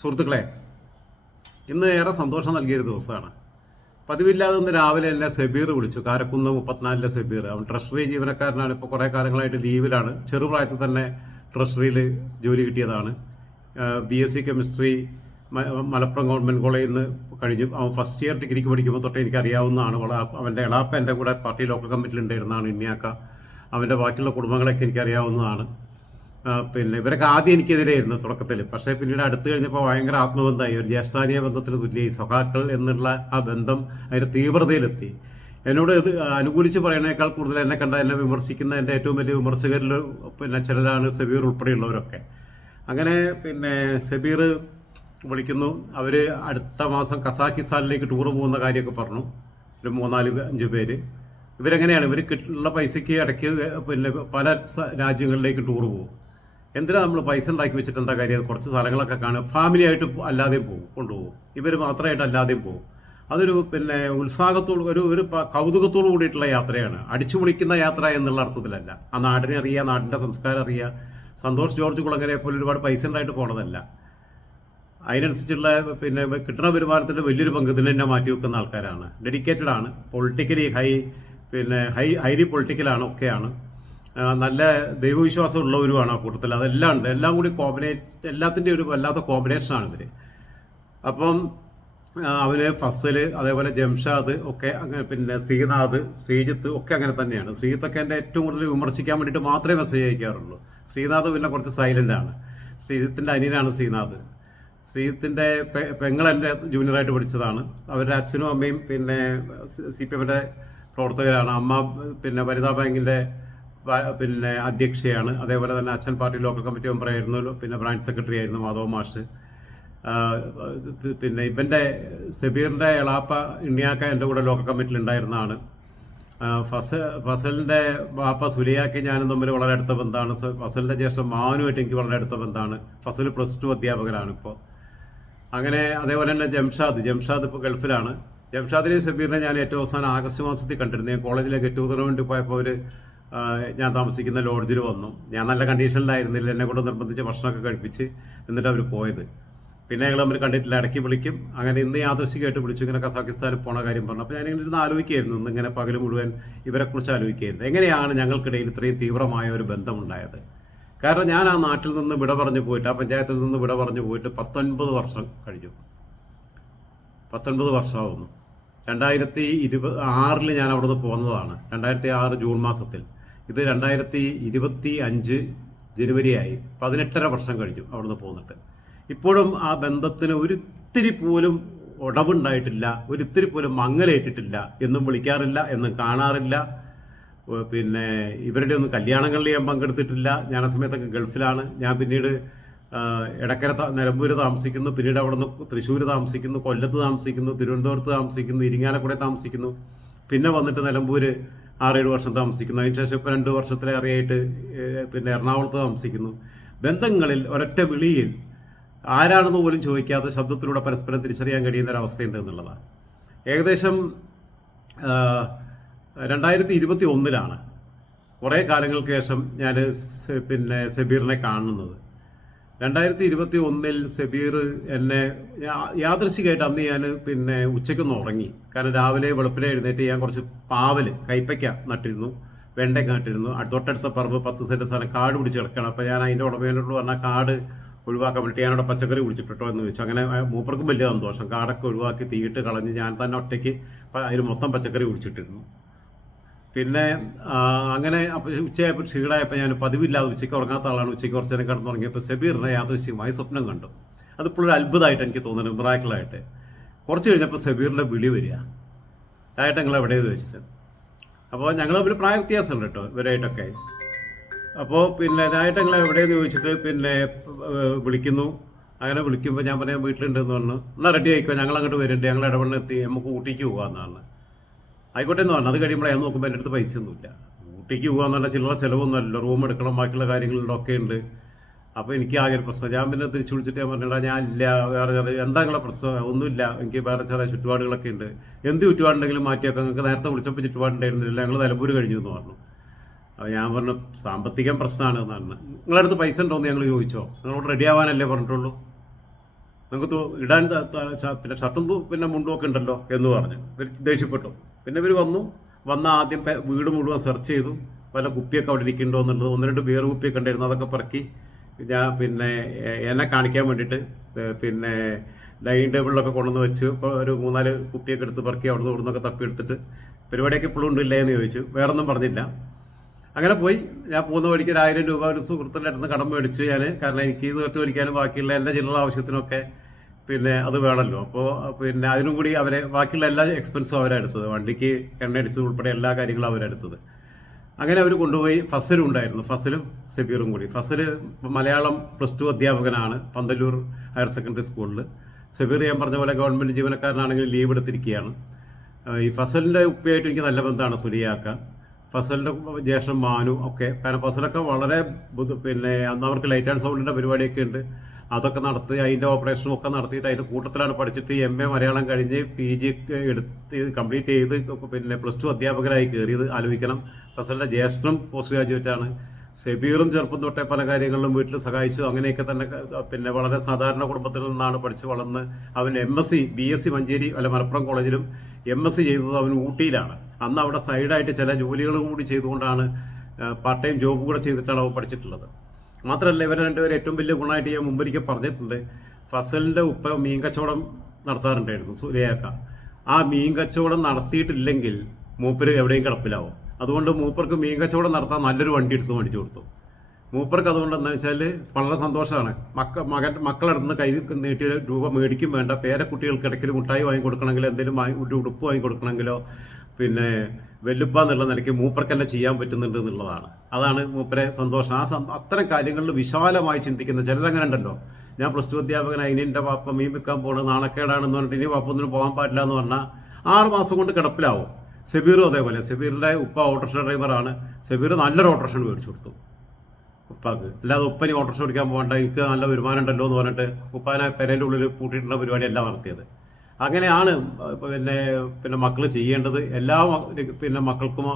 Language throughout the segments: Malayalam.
സുഹൃത്തുക്കളെ, ഇന്ന് ഏറെ സന്തോഷം നൽകിയൊരു ദിവസമാണ്. പതിവില്ലാതെ ഇന്ന് രാവിലെ എന്നെ സെബീർ വിളിച്ചു. കാരക്കുന്ന് 34-ലെ സെബീർ. അവൻ ട്രഷറി ജീവനക്കാരനാണ്. ഇപ്പോൾ കുറേ കാലങ്ങളായിട്ട് ലീവിലാണ്. ചെറുപ്രായത്തിൽ തന്നെ ട്രഷറിയിൽ ജോലി കിട്ടിയതാണ്. BSc കെമിസ്ട്രി മലപ്പുറം ഗവൺമെൻറ് കോളേജിൽ നിന്ന് കഴിഞ്ഞു. അവൻ ഫസ്റ്റ് ഇയർ ഡിഗ്രിക്ക് പഠിക്കുമ്പോൾ തൊട്ട് എനിക്കറിയാവുന്നതാണ്. അവൻ്റെ എളാപ്പ എൻ്റെ കൂടെ പാർട്ടി ലോക്കൽ കമ്മിറ്റിയിൽ ഉണ്ടായിരുന്നതാണ്, ഇന്നിയാക്ക. അവൻ്റെ ബാക്കിയുള്ള കുടുംബങ്ങളൊക്കെ എനിക്കറിയാവുന്നതാണ്. പിന്നെ ഇവരൊക്കെ ആദ്യം എനിക്കെതിരെയായിരുന്നു തുടക്കത്തിൽ. പക്ഷേ പിന്നീട് അടുത്ത് കഴിഞ്ഞപ്പോൾ ഭയങ്കര ആത്മബന്ധമായി. ഒരു ജ്യേഷ്ഠാനീയ ബന്ധത്തിന് തുല്യമായി. സഖാക്കൾ എന്നുള്ള ആ ബന്ധം അതിൻ്റെ തീവ്രതയിലെത്തി. എന്നോട് ഇത് അനുകൂലിച്ച് പറയുന്നതിനേക്കാൾ കൂടുതൽ എന്നെ കണ്ട എന്നെ വിമർശിക്കുന്ന എൻ്റെ ഏറ്റവും വലിയ വിമർശകരിൽ പിന്നെ ചിലരാണ് സെബീർ ഉൾപ്പെടെയുള്ളവരൊക്കെ. അങ്ങനെ പിന്നെ സെബീർ വിളിക്കുന്നു. അവർ അടുത്ത മാസം കസാക്കിസ്ഥാനിലേക്ക് ടൂർ പോകുന്ന കാര്യമൊക്കെ പറഞ്ഞു. ഒരു 3-4-5 പേര്. ഇവരെങ്ങനെയാണ് ഇവർ കിട്ടുള്ള പൈസയ്ക്ക് ഇടയ്ക്ക് പിന്നെ പല രാജ്യങ്ങളിലേക്ക് ടൂർ പോകും. എന്തിനാ നമ്മൾ പൈസ ഉണ്ടാക്കി വെച്ചിട്ട് എന്താ കാര്യം? കുറച്ച് സ്ഥലങ്ങളൊക്കെ കാണും. ഫാമിലി ആയിട്ട് അല്ലാതെയും പോകും, കൊണ്ടുപോകും. ഇവർ മാത്രമായിട്ട് അല്ലാതെയും പോകും. അതൊരു പിന്നെ ഉത്സാഹത്തോട് ഒരു കൗതുകത്തോടു കൂടിയിട്ടുള്ള യാത്രയാണ്. അടിച്ചു പൊളിക്കുന്ന യാത്ര എന്നുള്ള അർത്ഥത്തിലല്ല. ആ നാടിനെ അറിയുക, നാടിൻ്റെ സംസ്കാരം അറിയുക. സന്തോഷ് ജോർജ് കുളങ്ങരയെ പോലെ ഒരുപാട് പൈസ ഉണ്ടായിട്ട് പോണതല്ല. അതിനനുസരിച്ചുള്ള പിന്നെ കിട്ടുന്ന വരുമാനത്തിൻ്റെ വലിയൊരു പങ്ക് ഇതിൽ തന്നെ മാറ്റി വെക്കുന്ന ആൾക്കാരാണ്. ഡെഡിക്കേറ്റഡ് ആണ്. പൊളിറ്റിക്കലി ഹൈലി പൊളിറ്റിക്കലാണ്, ഒക്കെയാണ്. നല്ല ദൈവവിശ്വാസം ഉള്ളവരുമാണ് ആ കൂട്ടത്തിൽ. അതെല്ലാം ഉണ്ട്. എല്ലാം കൂടി എല്ലാത്തിൻ്റെ ഒരു വല്ലാത്ത കോമ്പിനേഷനാണ് ഇവർ. അപ്പം അവന് ഫസൽ, അതേപോലെ ജംഷാദ് ഒക്കെ അങ്ങനെ, പിന്നെ ശ്രീനാഥ്, ശ്രീജിത്ത് ഒക്കെ അങ്ങനെ തന്നെയാണ്. ശ്രീജിത്തൊക്കെ എൻ്റെ ഏറ്റവും കൂടുതൽ വിമർശിക്കാൻ വേണ്ടിയിട്ട് മാത്രമേ മെസ്സേജ് അയക്കാറുള്ളൂ. ശ്രീനാഥ് പിന്നെ കുറച്ച് സൈലൻ്റ് ആണ്. ശ്രീജിത്തിൻ്റെ അനിയനാണ് ശ്രീനാഥ്. ശ്രീജിത്തിൻ്റെ പെങ്ങൾ എൻ്റെ ജൂനിയറായിട്ട് പഠിച്ചതാണ്. അവരുടെ അച്ഛനും അമ്മയും പിന്നെ CPMൻ്റെ പ്രവർത്തകരാണ്. അമ്മ പിന്നെ വനിതാ ബാങ്കിൻ്റെ പിന്നെ അധ്യക്ഷയാണ്. അതേപോലെ തന്നെ അച്ഛൻ പാർട്ടി ലോക്കൽ കമ്മിറ്റി മെമ്പറായിരുന്നു. പിന്നെ ബ്രാഞ്ച് സെക്രട്ടറി ആയിരുന്നു മാധവ മാഷ്. പിന്നെ ഇവൻ്റെ സെബീറിൻ്റെ എളാപ്പ ഇണ്ണിയാക്ക എൻ്റെ കൂടെ ലോക്കൽ കമ്മിറ്റിയിൽ ഉണ്ടായിരുന്നതാണ്. ഫസലിൻ്റെ ബാപ്പ സുലിയാക്കി ഞാനും തമ്മിൽ വളരെ അടുത്ത ബന്ധമാണ്. ഫസലിൻ്റെ ജ്യേഷ്ഠൻ മാനുമായിട്ട് എനിക്ക് വളരെ അടുത്ത ബന്ധമാണ്. ഫസൽ +2 അധ്യാപകരാണ് ഇപ്പോൾ. അങ്ങനെ അതേപോലെ തന്നെ ജംഷാദ് ഇപ്പോൾ ഗൾഫിലാണ്. ജംഷാദിനെയും സെബീറിനെ ഞാൻ ഏറ്റവും അവസാനം ആഗസ്റ്റ് മാസത്തിൽ കണ്ടിരുന്നു. ഞാൻ കോളേജിലെ ഗെറ്റ് ടുഗദറിന് വേണ്ടി പോയപ്പോൾ അവർ ഞാൻ താമസിക്കുന്ന ലോഡ്ജിൽ വന്നു. ഞാൻ നല്ല കണ്ടീഷനിലായിരുന്നില്ല. എന്നെ കൊണ്ട് നിർബന്ധിച്ച് ഭക്ഷണമൊക്കെ കഴിപ്പിച്ച് എന്നിട്ട് അവർ പോയത്. പിന്നെ ഞങ്ങൾ തമ്മിൽ കണ്ടിട്ടില്ല. ഇടയ്ക്ക് വിളിക്കും. അങ്ങനെ ഇന്ന് യാദൃശ്ചികമായിട്ട് വിളിച്ചു. ഇങ്ങനെ കസാക്കിസ്ഥാനിൽ പോണ കാര്യം പറഞ്ഞു. അപ്പോൾ ഞാനിങ്ങനെ ഇരുന്ന് ആലോചിക്കുകയായിരുന്നു. ഇന്നിങ്ങനെ പകൽ മുഴുവൻ ഇവരെക്കുറിച്ച് ആലോചിക്കുകയായിരുന്നു. എങ്ങനെയാണ് ഞങ്ങൾക്കിടയിൽ ഇത്രയും തീവ്രമായ ഒരു ബന്ധമുണ്ടായത്? കാരണം ഞാൻ ആ നാട്ടിൽ നിന്ന് വിട പറഞ്ഞു പോയിട്ട്, ആ പഞ്ചായത്തിൽ നിന്ന് വിട പറഞ്ഞു പോയിട്ട് 19 വർഷം കഴിഞ്ഞു. 19 വർഷമാവുന്നു. 2026 ഞാൻ അവിടെ നിന്ന് പോകുന്നതാണ്. 2006 ജൂൺ മാസത്തിൽ. ഇത് 2025 ജനുവരിയായി. 18.5 വർഷം കഴിഞ്ഞു അവിടെ നിന്ന് പോന്നിട്ട്. ഇപ്പോഴും ആ ബന്ധത്തിന് ഒരിത്തിരി പോലും ഉടവുണ്ടായിട്ടില്ല, ഒരിത്തിരി പോലും മങ്ങലേറ്റിട്ടില്ല. എന്നും വിളിക്കാറില്ല, എന്നും കാണാറില്ല. പിന്നെ ഇവരുടെ ഒന്നും കല്യാണങ്ങളിൽ ഞാൻ പങ്കെടുത്തിട്ടില്ല. ഞാൻ ആ സമയത്തൊക്കെ ഗൾഫിലാണ്. ഞാൻ പിന്നീട് ഇടക്കര നിലമ്പൂർ താമസിക്കുന്നു. പിന്നീട് അവിടെ നിന്ന് തൃശ്ശൂർ താമസിക്കുന്നു, കൊല്ലത്ത് താമസിക്കുന്നു, തിരുവനന്തപുരത്ത് താമസിക്കുന്നു, ഇരിങ്ങാലക്കുട താമസിക്കുന്നു. പിന്നെ വന്നിട്ട് നിലമ്പൂർ 6-7 വർഷം താമസിക്കുന്നു. അതിനുശേഷം ഇപ്പോൾ 2 വർഷത്തിലേറെയായിട്ട് പിന്നെ എറണാകുളത്ത് താമസിക്കുന്നു. ബന്ധങ്ങളിൽ ഒരൊറ്റ വിളിയിൽ ആരാണെന്ന് പോലും ചോദിക്കാതെ ശബ്ദത്തിലൂടെ പരസ്പരം തിരിച്ചറിയാൻ കഴിയുന്ന ഒരവസ്ഥയുണ്ട് എന്നുള്ളതാണ്. ഏകദേശം 2021 കുറേ കാലങ്ങൾക്ക് ശേഷം ഞാൻ പിന്നെ സെബീറിനെ കാണുന്നത്. 2021 സെബീർ എന്നെ യാദൃശ്ചികമായിട്ട് അന്ന് ഞാൻ പിന്നെ ഉച്ചയ്ക്കൊന്ന് ഉറങ്ങി. കാരണം രാവിലെ വെളുപ്പിനെ എഴുന്നേറ്റ് ഞാൻ കുറച്ച് കൈപ്പയ്ക്ക നട്ടിരുന്നു, വെണ്ടയ്ക്ക നട്ടിരുന്നു. തൊട്ടടുത്ത പറമ്പ് 10 സെൻറ്റ് സ്ഥലം കാട് പിടിച്ച് കിടക്കണം. അപ്പോൾ ഞാൻ അതിൻ്റെ ഉടമേനോട് പറഞ്ഞാൽ കാട് ഒഴിവാക്കാൻ വേണ്ടിയിട്ട് ഞാനവിടെ പച്ചക്കറി കുടിച്ചിട്ടോ എന്ന് ചോദിച്ചു. അങ്ങനെ മൂപ്പർക്കും വലിയ സന്തോഷം. കാടൊക്കെ ഒഴിവാക്കി തീയിട്ട് കളഞ്ഞ് ഞാൻ തന്നെ ഒറ്റയ്ക്ക് അതിൽ മൊത്തം പച്ചക്കറി കുടിച്ചിട്ടിരുന്നു. പിന്നെ അങ്ങനെ ഉച്ചയായപ്പോൾ ക്ഷീണമായപ്പോൾ ഞാൻ പതിവില്ലാതെ ഉച്ചയ്ക്ക് ഉറങ്ങാത്ത ആളാണ്. ഉച്ചയ്ക്ക് കുറച്ച് നേരം കിടന്നുറങ്ങിയപ്പോൾ സെബീറിനെ യാദൃശ്ചികമായി സ്വപ്നം കണ്ടു. അതിപ്പോഴൊരു അത്ഭുതമായിട്ട് എനിക്ക് തോന്നുന്നു, മിറാക്കിളായിട്ട്. കുറച്ച് കഴിഞ്ഞപ്പോൾ സെബീറിൻ്റെ വിളി വരിക, ചായട്ട് നിങ്ങൾ എവിടെയെന്ന് വെച്ചിട്ട്. അപ്പോൾ ഞങ്ങൾ തമ്മിൽ പ്രായ വ്യത്യാസമുണ്ട് കേട്ടോ ഇവരായിട്ടൊക്കെ. അപ്പോൾ പിന്നെ രായിട്ട് ഞങ്ങൾ എവിടെയെന്ന് ചോദിച്ചിട്ട് പിന്നെ വിളിക്കുന്നു. അങ്ങനെ വിളിക്കുമ്പോൾ ഞാൻ പറയാം വീട്ടിലുണ്ടെന്ന് പറഞ്ഞു. എന്നാൽ റെഡി ആയിക്കോ, ഞങ്ങൾ അങ്ങോട്ട് വരുന്നുണ്ട്, ഞങ്ങൾ ഇടപെടുന്നെത്തി, നമുക്ക് ഊട്ടിക്ക് പോകാമെന്നാണ്. ആയിക്കോട്ടെ എന്ന് പറഞ്ഞു. അത് കഴിയുമ്പോൾ ഞാൻ നോക്കുമ്പോൾ എൻ്റെ അടുത്ത് പൈസയൊന്നുമില്ല. ഊട്ടിക്ക് പോകാമെന്ന് പറഞ്ഞാൽ ചില്ലറ ചിലവൊന്നുമല്ലോ, റൂം എടുക്കണം, ബാക്കിയുള്ള കാര്യങ്ങളിലൊക്കെ ഉണ്ട്. അപ്പോൾ എനിക്ക് ആകെ ഒരു പ്രശ്നം. ഞാൻ പിന്നെ തിരിച്ചു വിളിച്ചിട്ട് ഞാൻ പറഞ്ഞിട്ടാ ഞാൻ ഇല്ല, വേറെ എന്താ നിങ്ങളെ പ്രശ്നം? ഒന്നുമില്ല, എനിക്ക് വേറെ ചെറിയ ചുറ്റുപാടുകളൊക്കെ ഉണ്ട്. എന്ത് ചുറ്റുപാടുണ്ടെങ്കിലും മാറ്റിയൊക്കെ, നിങ്ങൾക്ക് നേരത്തെ വിളിച്ചപ്പോൾ ചുറ്റുപാടുണ്ടായിരുന്നില്ല, ഞങ്ങൾ നിലമ്പൂർ കഴിഞ്ഞു എന്ന് പറഞ്ഞു. അപ്പോൾ ഞാൻ പറഞ്ഞു സാമ്പത്തികം പ്രശ്നമാണ് എന്ന് പറഞ്ഞു. നിങ്ങളടുത്ത് പൈസ ഉണ്ടോ എന്ന് ഞങ്ങൾ ചോദിച്ചോ? നിങ്ങളോട് റെഡി ആവാനല്ലേ പറഞ്ഞിട്ടുള്ളൂ. നിങ്ങൾക്ക് ഇടാൻ പിന്നെ ഷർട്ടും പിന്നെ മുണ്ടും ഒക്കെ ഉണ്ടല്ലോ എന്ന് പറഞ്ഞു. ഇവർ ദേഷ്യപ്പെട്ടു. പിന്നെ ഇവർ വന്ന ആദ്യം വീട് മുഴുവൻ സെർച്ച് ചെയ്തു. പല കുപ്പിയൊക്കെ അവിടെ ഇരിക്കുന്നുണ്ടോ എന്നുള്ളത്, 1-2 ബിയർ കുപ്പിയൊക്കെ ഉണ്ടായിരുന്നു, അതൊക്കെ പറക്കി ഞാൻ പിന്നെ എന്നെ കാണിക്കാൻ വേണ്ടിയിട്ട് പിന്നെ ഡൈനിങ് ടേബിളിലൊക്കെ കൊണ്ടുവന്ന് വെച്ച് ഒരു 3-4 കുപ്പിയൊക്കെ എടുത്ത് പറക്കി അവിടെ നിന്ന് ഇവിടുന്നൊക്കെ തപ്പിയെടുത്തിട്ട് പരിപാടിയൊക്കെ ഇപ്പോഴും ഉണ്ടില്ലേ എന്ന് ചോദിച്ചു. വേറൊന്നും പറഞ്ഞില്ല. അങ്ങനെ പോയി. ഞാൻ പോകുന്ന വഴിക്ക് 1000 രൂപ ഒരു സുഹൃത്തിൻ്റെ അടുത്ത് കടം മേടിച്ചു ഞാൻ. കാരണം എനിക്ക് ഇത് തൊട്ട് വലിക്കാനും ബാക്കിയുള്ള എല്ലാ ചില്ലറ ആവശ്യത്തിനൊക്കെ പിന്നെ അത് വേണമല്ലോ. അപ്പോൾ പിന്നെ അതിനും കൂടി ബാക്കിയുള്ള എല്ലാ എക്സ്പെൻസും അവരെടുത്തത്. വണ്ടിക്ക് എണ്ണ അടിച്ചത് ഉൾപ്പെടെ എല്ലാ കാര്യങ്ങളും അവരെടുത്തത്. അങ്ങനെ അവർ കൊണ്ടുപോയി. ഫസലും ഉണ്ടായിരുന്നു, ഫസലും സെബീറും കൂടി. ഫസൽ മലയാളം +2 അധ്യാപകനാണ് പന്തല്ലൂർ ഹയർ സെക്കൻഡറി സ്കൂളിൽ. സെബീർ ഞാൻ പറഞ്ഞ പോലെ ഗവൺമെൻറ് ജീവനക്കാരനാണെങ്കിൽ ലീവ് എടുത്തിരിക്കുകയാണ്. ഈ ഫസലിൻ്റെ ഉപ്പയായിട്ട് എനിക്ക് നല്ല ബന്ധമാണ്, സുലിയാക്ക. ഫസലിൻ്റെ ജ്യേഷ്ഠൻ മാനു ഒക്കെ. കാരണം ഫസലൊക്കെ വളരെ പിന്നെ അന്ന് അവർക്ക് ലൈറ്റ് ആൻഡ് സൗണ്ടിൻ്റെ പരിപാടിയൊക്കെ ഉണ്ട്. അതൊക്കെ നടത്തി അതിൻ്റെ ഓപ്പറേഷനും ഒക്കെ നടത്തിയിട്ട് അതിൻ്റെ കൂട്ടത്തിലാണ് പഠിച്ചിട്ട് MA മലയാളം കഴിഞ്ഞ് PG എടുത്ത് കംപ്ലീറ്റ് ചെയ്ത് പിന്നെ +2 അധ്യാപകരായി കയറിയത്. ആലോചിക്കണം. ഫസലിൻ്റെ ജ്യേഷ്ഠനും പോസ്റ്റ് ഗ്രാജുവേറ്റാണ്. സെബീറും ചെറുപ്പം തൊട്ടേ പല കാര്യങ്ങളിലും വീട്ടിൽ സഹായിച്ചു. അങ്ങനെയൊക്കെ തന്നെ പിന്നെ വളരെ സാധാരണ കുടുംബത്തിൽ നിന്നാണ് പഠിച്ച് വളർന്ന് അവൻ BSc മഞ്ചേരി മലപ്പുറം കോളേജിലും MSc ചെയ്തത് അവൻ ഊട്ടിയിലാണ്. അന്ന് അവിടെ സൈഡായിട്ട് ചില ജോലികളും കൂടി ചെയ്തുകൊണ്ടാണ് പാർട്ട് ടൈം ജോബ് കൂടെ ചെയ്തിട്ടാണ് അവൻ പഠിച്ചിട്ടുള്ളത്. മാത്രമല്ല ഇവരെ രണ്ടുപേരും ഏറ്റവും വലിയ ഗുണമായിട്ട് ഞാൻ മുമ്പൊരിക്കൽ പറഞ്ഞിട്ടുണ്ട്. ഫസലിൻ്റെ ഉപ്പ മീൻ കച്ചവടം നടത്താറുണ്ടായിരുന്നു, സുലിയാക്ക. ആ മീൻ കച്ചവടം നടത്തിയിട്ടില്ലെങ്കിൽ മൂപ്പര് എവിടെയും കിടപ്പിലാവും. അതുകൊണ്ട് മൂപ്പർക്ക് മീൻ കച്ചവടം നടത്താൻ നല്ലൊരു വണ്ടി എടുത്ത് മേടിച്ചു കൊടുത്തു. മൂപ്പർക്ക് അതുകൊണ്ട് എന്താ വെച്ചാൽ വളരെ സന്തോഷമാണ്. മക്കളടുത്ത് കൈ നീട്ടിയ രൂപ മേടിക്കും വേണ്ട. പേരക്കുട്ടികൾക്ക് ഇടയ്ക്ക് മുട്ടായി വാങ്ങി കൊടുക്കണമെങ്കിലോ എന്തെങ്കിലും ഒരു ഉടുപ്പ് വാങ്ങി കൊടുക്കണമെങ്കിലോ പിന്നെ വെല്ലുപ്പ എന്നുള്ള നിലയ്ക്ക് മൂപ്പർക്ക് തന്നെ ചെയ്യാൻ പറ്റുന്നുണ്ട് എന്നുള്ളതാണ്. അതാണ് മൂപ്പരെ സന്തോഷം. അത്തരം കാര്യങ്ങളിൽ വിശാലമായി ചിന്തിക്കുന്ന ചിലരങ്ങനെ ഉണ്ടല്ലോ. ഞാൻ +2 അധ്യാപകനായി, ഇനി എൻ്റെ പാപ്പ മീൻ വിൽക്കാൻ പോകുന്നത് നാണക്കേടാണെന്ന് പറഞ്ഞിട്ട് ഇനി പാപ്പ ഒന്നിനും പോകാൻ പാടില്ല എന്ന് പറഞ്ഞാൽ 6 മാസം കൊണ്ട് കിടപ്പിലാവും. സെബീറും അതേപോലെ. സെബീറിൻ്റെ ഉപ്പ ഓട്ടോറിക്ഷ ഡ്രൈവറാണ്. സെബീർ നല്ലൊരു ഓട്ടോറിക്ഷ മേടിച്ചു കൊടുത്തു ഉപ്പാക്ക്. അല്ലാതെ ഉപ്പനി ഓട്ടോറിക്ഷ ഓടിക്കാൻ പോകണ്ട, എനിക്ക് നല്ല വരുമാനം ഉണ്ടല്ലോ എന്ന് പറഞ്ഞിട്ട് ഉപ്പാനെ പെരേൻ്റെ ഉള്ളിൽ പൂട്ടിയിട്ടുള്ള പരിപാടിയല്ല നടത്തിയത്. അങ്ങനെയാണ് പിന്നെ മക്കൾ ചെയ്യേണ്ടത്. എല്ലാ പിന്നെ മക്കൾക്കും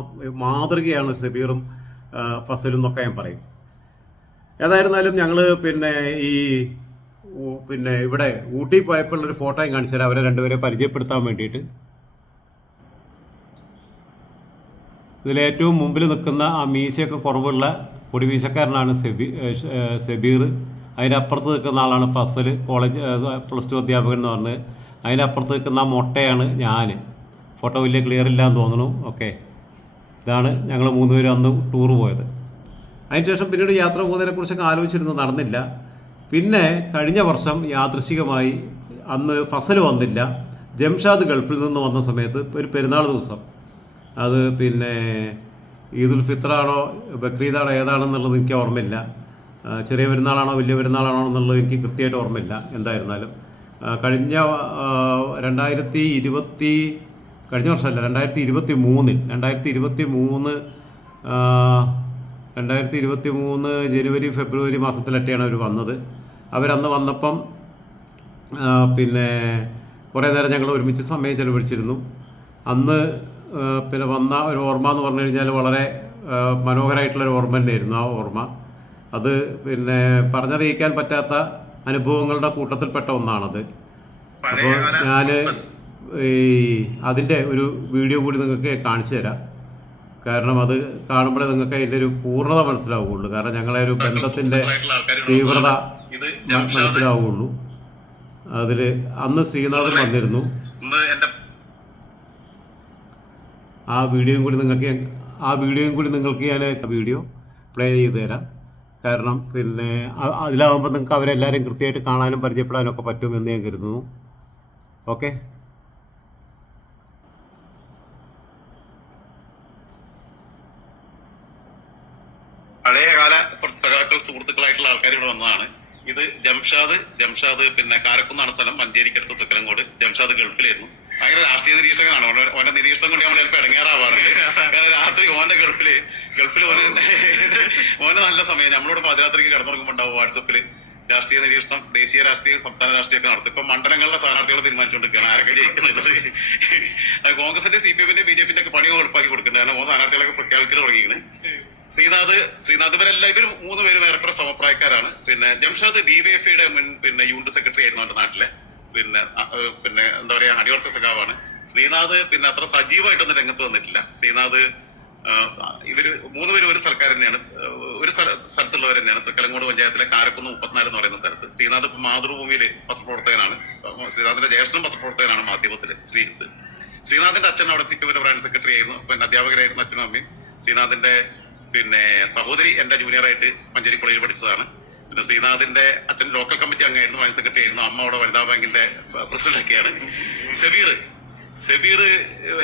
മാതൃകയാണ് സെബീറും ഫസലും എന്നൊക്കെ ഞാൻ പറയും. ഏതായിരുന്നാലും ഞങ്ങൾ പിന്നെ ഇവിടെ ഊട്ടി പോയപ്പോഴുള്ളൊരു ഫോട്ടോയും കാണിച്ചു തരാം, അവരെ രണ്ടുപേരെ പരിചയപ്പെടുത്താൻ വേണ്ടിയിട്ട്. ഇതിലേറ്റവും മുമ്പിൽ നിൽക്കുന്ന ആ മീശയൊക്കെ കുറവുള്ള പൊടിമീശക്കാരനാണ് സെബീർ. അതിൻ്റെ അപ്പുറത്ത് നിൽക്കുന്ന ആളാണ് ഫസൽ, കോളേജ് +2 അധ്യാപകൻ എന്ന് പറഞ്ഞ്. അതിൻ്റെ അപ്പുറത്ത് നിൽക്കുന്ന ആ മൊട്ടയാണ് ഞാൻ. ഫോട്ടോ വലിയ ക്ലിയർ ഇല്ലാന്ന് തോന്നുന്നു. ഓക്കെ, ഇതാണ് ഞങ്ങൾ 3 പേരും അന്ന് ടൂർ പോയത്. അതിനുശേഷം പിന്നീട് യാത്ര പോകുന്നതിനെക്കുറിച്ചൊക്കെ ആലോചിച്ചിരുന്നു, നടന്നില്ല. പിന്നെ കഴിഞ്ഞ വർഷം യാദൃശികമായി അന്ന് ഫസൽ വന്നില്ല. ജംഷാദ് ഗൾഫിൽ നിന്ന് വന്ന സമയത്ത് ഒരു പെരുന്നാൾ ദിവസം, അത് പിന്നെ ഈദുൽ ഫിത്റാണോ ബക്രീദാണോ ഏതാണെന്നുള്ളത് എനിക്ക് ഓർമ്മയില്ല. ചെറിയ പെരുന്നാളാണോ വലിയ പെരുന്നാളാണോ എന്നുള്ളത് എനിക്ക് കൃത്യമായിട്ട് ഓർമ്മയില്ല. എന്തായിരുന്നാലും കഴിഞ്ഞ വർഷമല്ല 2023 ജനുവരി ഫെബ്രുവരി മാസത്തിലൊക്കെയാണ് അവർ വന്നത്. അവരന്ന് വന്നപ്പം പിന്നെ കുറേ നേരം ഞങ്ങൾ ഒരുമിച്ച് സമയം ചെലവഴിച്ചിരുന്നു. അന്ന് പിന്നെ വന്ന ഒരു ഓർമ്മ എന്ന് പറഞ്ഞു കഴിഞ്ഞാൽ വളരെ മനോഹരമായിട്ടുള്ളൊരു ഓർമ്മ തന്നെയായിരുന്നു ആ ഓർമ്മ. അത് പിന്നെ പറഞ്ഞറിയിക്കാൻ പറ്റാത്ത അനുഭവങ്ങളുടെ കൂട്ടത്തിൽപ്പെട്ട ഒന്നാണത്. അപ്പോൾ ഞാൻ അതിൻ്റെ ഒരു വീഡിയോ കൂടി നിങ്ങൾക്ക് കാണിച്ചു തരാം. കാരണം അത് കാണുമ്പോഴേ നിങ്ങൾക്ക് അതിൻ്റെ ഒരു പൂർണ്ണത മനസ്സിലാവുകയുള്ളൂ. കാരണം ഞങ്ങളെ ഒരു ബന്ധത്തിൻ്റെ തീവ്രത മനസ്സിലാവുകയുള്ളൂ. അതിൽ അന്ന് ശ്രീനാഥൻ വന്നിരുന്നു. ആ വീഡിയോയും കൂടി നിങ്ങൾക്ക് ഞാൻ വീഡിയോ പ്ലേ ചെയ്ത് തരാം. കാരണം പിന്നെ അതിലാവുമ്പോൾ നിങ്ങൾക്ക് അവരെല്ലാവരെയും കൃത്യമായിട്ട് കാണാനും പരിചയപ്പെടാനും ഒക്കെ പറ്റുമെന്ന് ഞാൻ കരുതുന്നു. ഓക്കെ, പഴയകാല സഖാക്കൾ സുഹൃത്തുക്കളായിട്ടുള്ള ആൾക്കാർ ഇവിടെ വന്നതാണ്. ഇത് ജംഷാദ് പിന്നെ കാരക്കുന്നാണ് സ്ഥലം, മഞ്ചേരിക്കടുത്ത് തൃക്കലങ്കോട്. ജംഷാദ് ഗൾഫിലായിരുന്നു. ഭയങ്കര രാഷ്ട്രീയ നിരീക്ഷകനാണ്. ഓന്റെ നിരീക്ഷണം കൊണ്ട് നമ്മൾ ചിലപ്പോൾ ഇടങ്ങേറാവാറുണ്ട്. കാരണം രാത്രി ഓന്റെ ഗൾഫില് ഓന് നല്ല സമയം നമ്മളോട് പാതിരാത്രിക്ക് കിടന്നുറങ്ങുമ്പോൾ ഉണ്ടാവും വാട്സപ്പില് രാഷ്ട്രീയ നിരീക്ഷണം, ദേശീയ രാഷ്ട്രീയം, സംസ്ഥാന രാഷ്ട്രീയമൊക്കെ നടത്തും. ഇപ്പൊ മണ്ഡലങ്ങളിലെ സ്ഥാനാർത്ഥികളെ തീരുമാനിച്ചുകൊണ്ടിരിക്കുകയാണ് ആരൊക്കെ ജയിക്കുന്നുള്ളത്. കോൺഗ്രസിന്റെ CPM-ന്റെ BJP-ന്റെ ഒക്കെ പണികൾ എളുപ്പമാക്കി കൊടുക്കുന്നുണ്ട്. കാരണം സ്ഥാനാർത്ഥികളൊക്കെ പ്രഖ്യാപിക്കൽ തുടങ്ങിയിരിക്കുന്നത്. ശ്രീനാഥ് ഇവരെല്ലാം ഇവർ 3 പേരും ഏറെക്കുറെ സമപ്രായക്കാരാണ്. പിന്നെ ജംഷാദ് DYFIയുടെ മുൻ പിന്നെ യൂണിറ്റ് സെക്രട്ടറി ആയിരുന്നു നമ്മുടെ നാട്ടിലെ. പിന്നെ എന്താ പറയാ, അടിയോർത്ത സഖാവാണ്. ശ്രീനാഥ് പിന്നെ അത്ര സജീവമായിട്ടൊന്നും രംഗത്ത് വന്നിട്ടില്ല. ശ്രീനാഥ് ഇവര് 3 പേരും ഒരു സർക്കാർ തന്നെയാണ്, ഒരു സ്ഥലത്തുള്ളവർ തന്നെയാണ്. തൃക്കലങ്കോട് പഞ്ചായത്തിലെ കാരക്കുന്ന് 34 എന്ന് പറയുന്ന സ്ഥലത്ത്. ശ്രീനാഥ് ഇപ്പൊ മാതൃഭൂമിയില് പത്രപ്രവർത്തകനാണ്. ശ്രീനാഥിന്റെ ജ്യേഷ്ഠൻ പത്രപ്രവർത്തകനാണ് മാധ്യമത്തില്. ശ്രീനാഥിന്റെ അച്ഛൻ അവിടെ CPM ബ്രാഞ്ച് സെക്രട്ടറി ആയിരുന്നു, പിന്നെ അധ്യാപകരായിരുന്നു അച്ഛനും അമ്മയും. ശ്രീനാഥിന്റെ പിന്നെ സഹോദരി എന്റെ ജൂനിയറായിട്ട് മഞ്ചേരി കോളേജിൽ പഠിച്ചതാണ്. പിന്നെ ശ്രീനാഥിന്റെ അച്ഛൻ ലോക്കൽ കമ്മിറ്റി അംഗമായിരുന്നു, ബ്രാഞ്ച് സെക്രട്ടറി ആയിരുന്നു. അമ്മ അവിടെ വനിതാ ബാങ്കിന്റെ പ്രസിഡന്റ് ഒക്കെയാണ്. ഷബീർ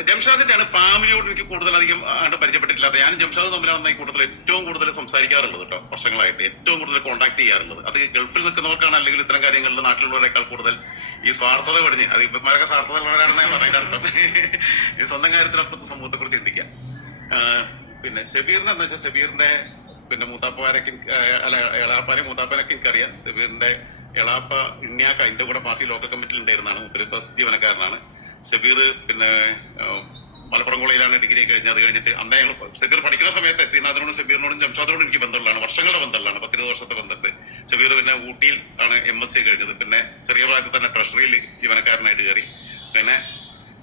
ജംഷാദിന്റെയാണ്. ഫാമിലിയോട് എനിക്ക് കൂടുതലധികം ആയിട്ട് പരിചയപ്പെട്ടിട്ടില്ലാത്ത ഞാൻ ജംഷാദ് തമ്മിലാണ് ഈ കൂട്ടത്തിൽ ഏറ്റവും കൂടുതൽ സംസാരിക്കാറുള്ളത് കേട്ടോ. വർഷങ്ങളായിട്ട് ഏറ്റവും കൂടുതൽ കോൺടാക്ട് ചെയ്യാറുള്ളത്. അത് ഗൾഫിൽ നിൽക്കുന്നവർക്കാണ്, അല്ലെങ്കിൽ ഇത്തരം കാര്യങ്ങളിൽ നാട്ടിലുള്ളവരെക്കാൾ കൂടുതൽ ഈ സ്വാർത്ഥത പടിഞ്ഞ്, അത് ഇപ്പന്മാരൊക്കെ സ്വാർത്ഥത ഉള്ളവരാണെന്ന് പറഞ്ഞതിന്റെ അർത്ഥം. സ്വന്തം കാര്യത്തിനപ്പുറത്ത് സമൂഹത്തെ കുറിച്ച് ചിന്തിക്കാം. പിന്നെ ഷബീറിന് എന്താ വെച്ചാൽ ഷബീറിന്റെ പിന്നെ മൂത്താപ്പാനൊക്കെ എനിക്കറിയാം. ഷബീറിന്റെ എളാപ്പ ഇണ്ണിയാക്ക അതിന്റെ കൂടെ പാർട്ടി ലോക്കൽ കമ്മിറ്റിയിൽ ഉണ്ടായിരുന്നതാണ്. ഇപ്പൊ ജീവനക്കാരനാണ് ഷബീർ. പിന്നെ മലപ്പുറം കോളേജിലാണ് ഡിഗ്രി കഴിഞ്ഞത്. അത് കഴിഞ്ഞിട്ട് അന്നേ ഷബീർ പഠിക്കുന്ന സമയത്ത് ശ്രീനാഥിനോടും ഷബീറിനോടും ജംഷാദിനോടും എനിക്ക് ബന്ധമുള്ളതാണ്, വർഷങ്ങളുടെ ബന്ധമുള്ളതാണ്, 10-20 വർഷത്തെ ബന്ധമുണ്ട്. ഷബീർ പിന്നെ ഊട്ടിയിൽ ആണ് MSc കഴിഞ്ഞത്. പിന്നെ ചെറിയ പ്രായത്തിൽ തന്നെ ട്രഷറിയിൽ ജീവനക്കാരനായിട്ട് കയറി. പിന്നെ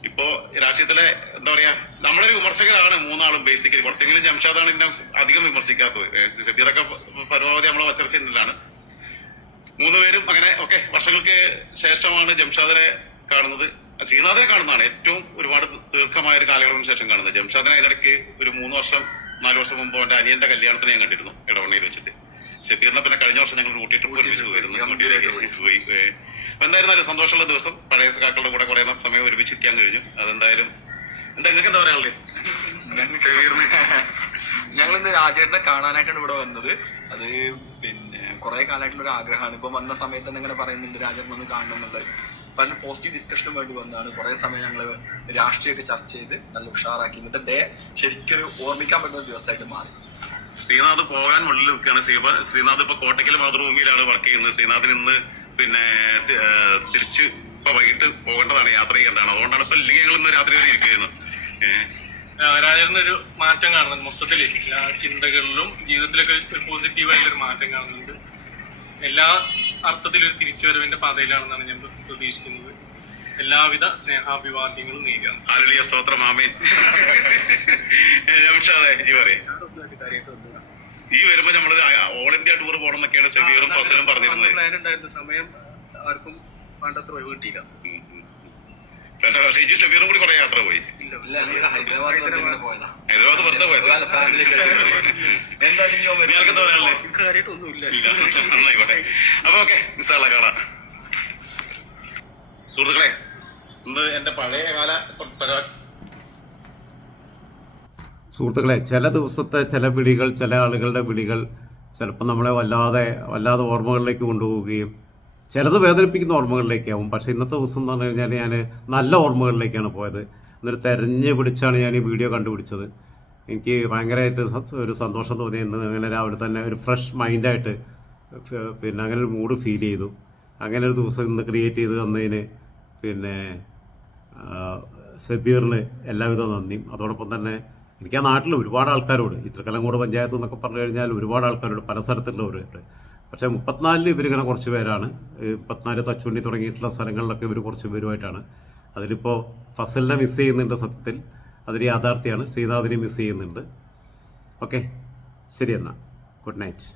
ഇപ്പോ രാഷ്ട്രീയത്തിലെ എന്താ പറയാ, നമ്മളൊരു വിമർശകരാണ് 3 ആളും ബേസിക്കലി. കുറച്ചെങ്കിലും ജംഷാദാണ് എന്നെ അധികം വിമർശിക്കാത്തത്. ഷബീറൊക്കെ പരമാവധി നമ്മളെ വച്ചർച്ചയിലാണ്. 3 പേരും അങ്ങനെ വർഷങ്ങൾക്ക് ശേഷമാണ് ജംഷാദിനെ കാണുന്നത്. ശ്രീനാഥിനെ കാണുന്നതാണ് ഏറ്റവും ഒരുപാട് ദീർഘമായ ഒരു കാലയളവിന് ശേഷം കാണുന്നത്. ജംഷാദിനെ അതിനിടയ്ക്ക് ഒരു 3-4 വർഷം മുമ്പ് എന്റെ അനിയന്റെ കല്യാണത്തിന് ഞാൻ കണ്ടിരുന്നു ഇടവണ്ണയിൽ വെച്ചിട്ട്. ഷബീറിനെ പിന്നെ കഴിഞ്ഞ വർഷം ഞങ്ങൾ ഊട്ടി ട്രിപ്പ് ഒരുമിച്ച് പോയിരുന്നു. എന്തായിരുന്നാലും സന്തോഷമുള്ള ദിവസം. പഴയ സഖാക്കളുടെ കൂടെ കുറെ സമയം ഒരുമിച്ചിരിക്കാൻ കഴിഞ്ഞു. അതെന്തായാലും നിങ്ങൾക്ക് എന്താ പറയാനുള്ളത്? ഞങ്ങളിന്ന് രാജേട്ടനെ കാണാനായിട്ടാണ് ഇവിടെ വന്നത്. അത് പിന്നെ കുറെ കാലമായിട്ടുള്ള ഒരു ആഗ്രഹമാണ്. ഇപ്പൊ വന്ന സമയത്ത് തന്നെ ഇങ്ങനെ പറയുന്നുണ്ട് രാജേട്ടൻ ഒന്ന് കാണണം എന്നുള്ളത്. പല പോസിറ്റീവ് ഡിസ്കഷനും വേണ്ടി വന്നതാണ്. കുറെ സമയം ഞങ്ങൾ രാഷ്ട്രീയമൊക്കെ ചർച്ച ചെയ്ത് നല്ല ഉഷാറാക്കി. ഇന്നത്തെ ഡേ ശരിക്കും ഓർമ്മിക്കാൻ പറ്റുന്ന ദിവസമായിട്ട് മാറി. ശ്രീനാഥ് പോകാൻ ഉള്ളിൽ നിൽക്കുകയാണ്. ശ്രീനാഥ് ഇപ്പൊ കോട്ടയ്ക്കൽ മാതൃഭൂമിയിലാണ് വർക്ക് ചെയ്യുന്നത്. ശ്രീനാഥിന് ഇന്ന് പിന്നെ തിരിച്ച് ഇപ്പൊ വൈകിട്ട് പോകേണ്ടതാണ്, യാത്ര ചെയ്യേണ്ടതാണ്. അതുകൊണ്ടാണ് ഇപ്പൊ ഇല്ലെങ്കിൽ ഞങ്ങൾ ഇന്ന് രാത്രി വരെ ഇരിക്കുന്നത്. രാജേട്ടനൊരു മാറ്റം കാണുന്നുണ്ട് മൊത്തത്തിൽ. എല്ലാ ചിന്തകളിലും ജീവിതത്തിലൊക്കെ ഒരു പോസിറ്റീവായിട്ടുള്ളൊരു മാറ്റം കാണുന്നുണ്ട്. എല്ലാ അർത്ഥത്തിലും ഒരു തിരിച്ചുവരവിന്റെ പാതയിലാണെന്നാണ് ഞാൻ പ്രതീക്ഷിക്കുന്നത്. എല്ലാവിധ സ്നേഹാഭിവാദ്യങ്ങളും നേരുകയാണ്. ഈ വരുമ്പോ നമ്മള് ഓൾ ഇന്ത്യ ടൂർ പോകണം എന്നൊക്കെയാണ് ഷബീറും ഫസലും പറഞ്ഞിരുന്നത്. പ്ലാൻ ഉണ്ടായിരുന്ന സമയം ആർക്കും വേണ്ടത്ര ഒഴിവ് കിട്ടിയില്ല. ഷബീറും കൂടി കുറെ യാത്ര പോയി. ഹൈദരാബാദ് വെറുതെ പോയത്. നന്നായിക്കോട്ടെ. അപ്പൊ നിസ്സാള കാണാം. സുഹൃത്തുക്കളെ, ഇന്ന് എന്റെ പഴയ കാല സുഹൃത്തുക്കളെ, ചില ദിവസത്തെ ചില വിളികൾ, ചില ആളുകളുടെ വിളികൾ ചിലപ്പോൾ നമ്മളെ വല്ലാതെ ഓർമ്മകളിലേക്ക് കൊണ്ടുപോവുകയും ചിലത് വേദനിപ്പിക്കുന്ന ഓർമ്മകളിലേക്കാവും. പക്ഷേ ഇന്നത്തെ ദിവസം എന്ന് പറഞ്ഞു കഴിഞ്ഞാൽ ഞാൻ നല്ല ഓർമ്മകളിലേക്കാണ് പോയത്. എന്നിട്ട് തെരഞ്ഞു പിടിച്ചാണ് ഞാൻ ഈ വീഡിയോ കണ്ടുപിടിച്ചത്. എനിക്ക് ഭയങ്കരമായിട്ട് ഒരു സന്തോഷം തോന്നി. ഇന്ന് അങ്ങനെ രാവിലെ തന്നെ ഒരു ഫ്രഷ് മൈൻഡായിട്ട് പിന്നെ അങ്ങനെ ഒരു മൂഡ് ഫീൽ ചെയ്തു. അങ്ങനെ ഒരു ദിവസം ഇന്ന് ക്രിയേറ്റ് ചെയ്ത് തന്നതിന് പിന്നെ ഷബീറിന് എല്ലാവിധ നന്ദിയും. അതോടൊപ്പം തന്നെ എനിക്ക് ആ നാട്ടിൽ ഒരുപാട് ആൾക്കാരോട്, ഈ തൃക്കലങ്കോട് പഞ്ചായത്ത് എന്നൊക്കെ പറഞ്ഞു കഴിഞ്ഞാൽ ഒരുപാട് ആൾക്കാരോട് പല സ്ഥലത്തുള്ളവരുണ്ട്. പക്ഷേ 34 ഇവരിങ്ങനെ കുറച്ച് പേരാണ്. 34 തച്ചുണ്ടി തുടങ്ങിയിട്ടുള്ള സ്ഥലങ്ങളിലൊക്കെ ഇവർ കുറച്ച് പേരുമായിട്ടാണ്. അതിലിപ്പോൾ ഫസലിനെ മിസ് ചെയ്യുന്നുണ്ട്. സത്യത്തിൽ അതൊരു യാഥാർത്ഥ്യമാണ്. ശ്രീനാഥിനെ മിസ് ചെയ്യുന്നുണ്ട്. ഓക്കെ, ശരി എന്നാൽ ഗുഡ് നൈറ്റ്.